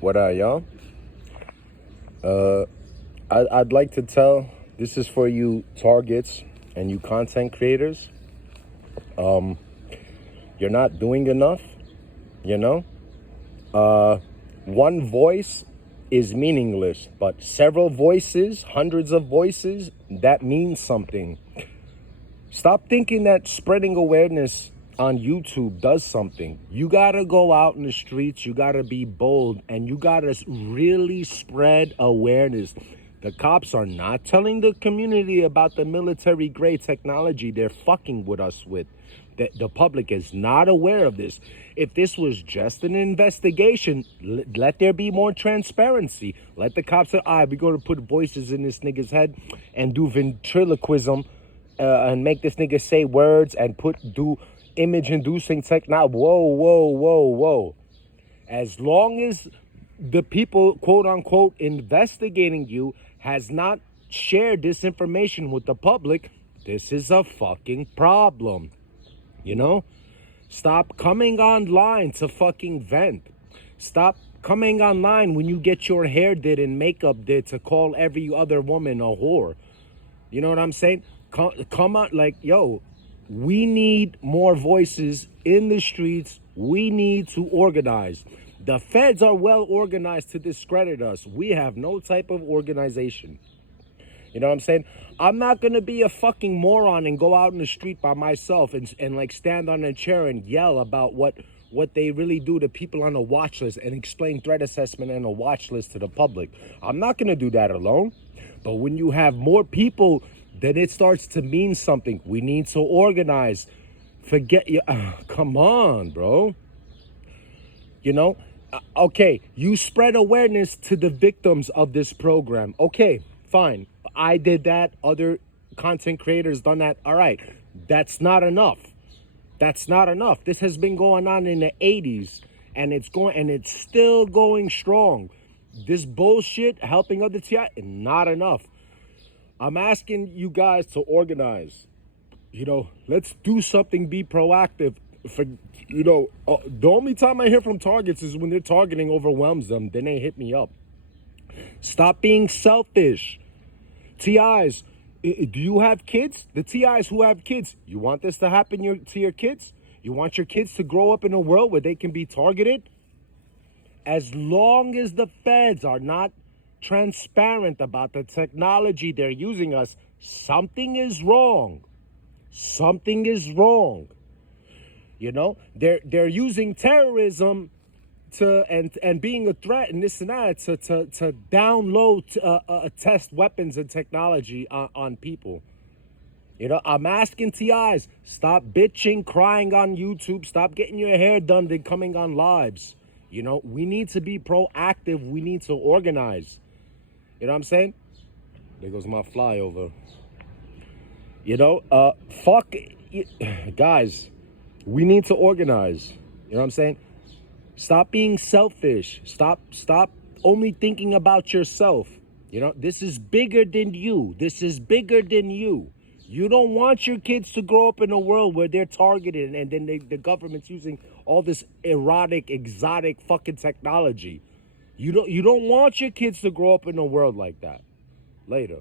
What are y'all? I'd like to tell, this is for you targets and you content creators. You're not doing enough, you know? One voice is meaningless, but several voices, hundreds of voices, that means something. Stop thinking that spreading awareness on YouTube does something. You gotta go out in the streets, you gotta be bold, and you gotta really spread awareness. The cops are not telling the community about the military-grade technology they're fucking with us with. The public is not aware of this. If this was just an investigation, let there be more transparency. Let the cops say, we're going to put voices in this nigga's head and do ventriloquism and make this nigga say words and do image-inducing technology. Whoa. As long as the people, quote-unquote, investigating you has not shared this information with the public, this is a fucking problem. You know? Stop coming online to fucking vent. Stop coming online when you get your hair did and makeup did to call every other woman a whore. You know what I'm saying? Come on, like, yo, we need more voices in the streets. We need to organize. The feds are well organized to discredit us. We have no type of organization. You know what I'm saying? I'm not going to be a fucking moron and go out in the street by myself and like stand on a chair and yell about what they really do to people on a watch list and explain threat assessment and a watch list to the public. I'm not going to do that alone. But when you have more people, then it starts to mean something. We need to organize. Come on, bro. You know? Okay, you spread awareness to the victims of this program. Okay, fine. I did that. Other content creators done that. All right. That's not enough. That's not enough. This has been going on in the 80s and it's still going strong. This bullshit helping other TI, not enough. I'm asking you guys to organize. You know, let's do something, be proactive. The only time I hear from targets is when their targeting overwhelms them. Then they hit me up. Stop being selfish. TIs, do you have kids? The TIs who have kids, you want this to happen to your kids? You want your kids to grow up in a world where they can be targeted? As long as the feds are not transparent about the technology they're using us, something is wrong. Something is wrong. You know, they're using terrorism and being a threat and this and that to download test weapons and technology on people. You know, I'm asking TIs, stop bitching, crying on YouTube, stop getting your hair done, then coming on lives. You know, we need to be proactive. We need to organize. You know what I'm saying? There goes my flyover. You know, guys, we need to organize. You know what I'm saying? Stop being selfish. Stop only thinking about yourself. You know, this is bigger than you. This is bigger than you. You don't want your kids to grow up in a world where they're targeted and then the government's using all this erotic, exotic fucking technology. You don't want your kids to grow up in a world like that. Later.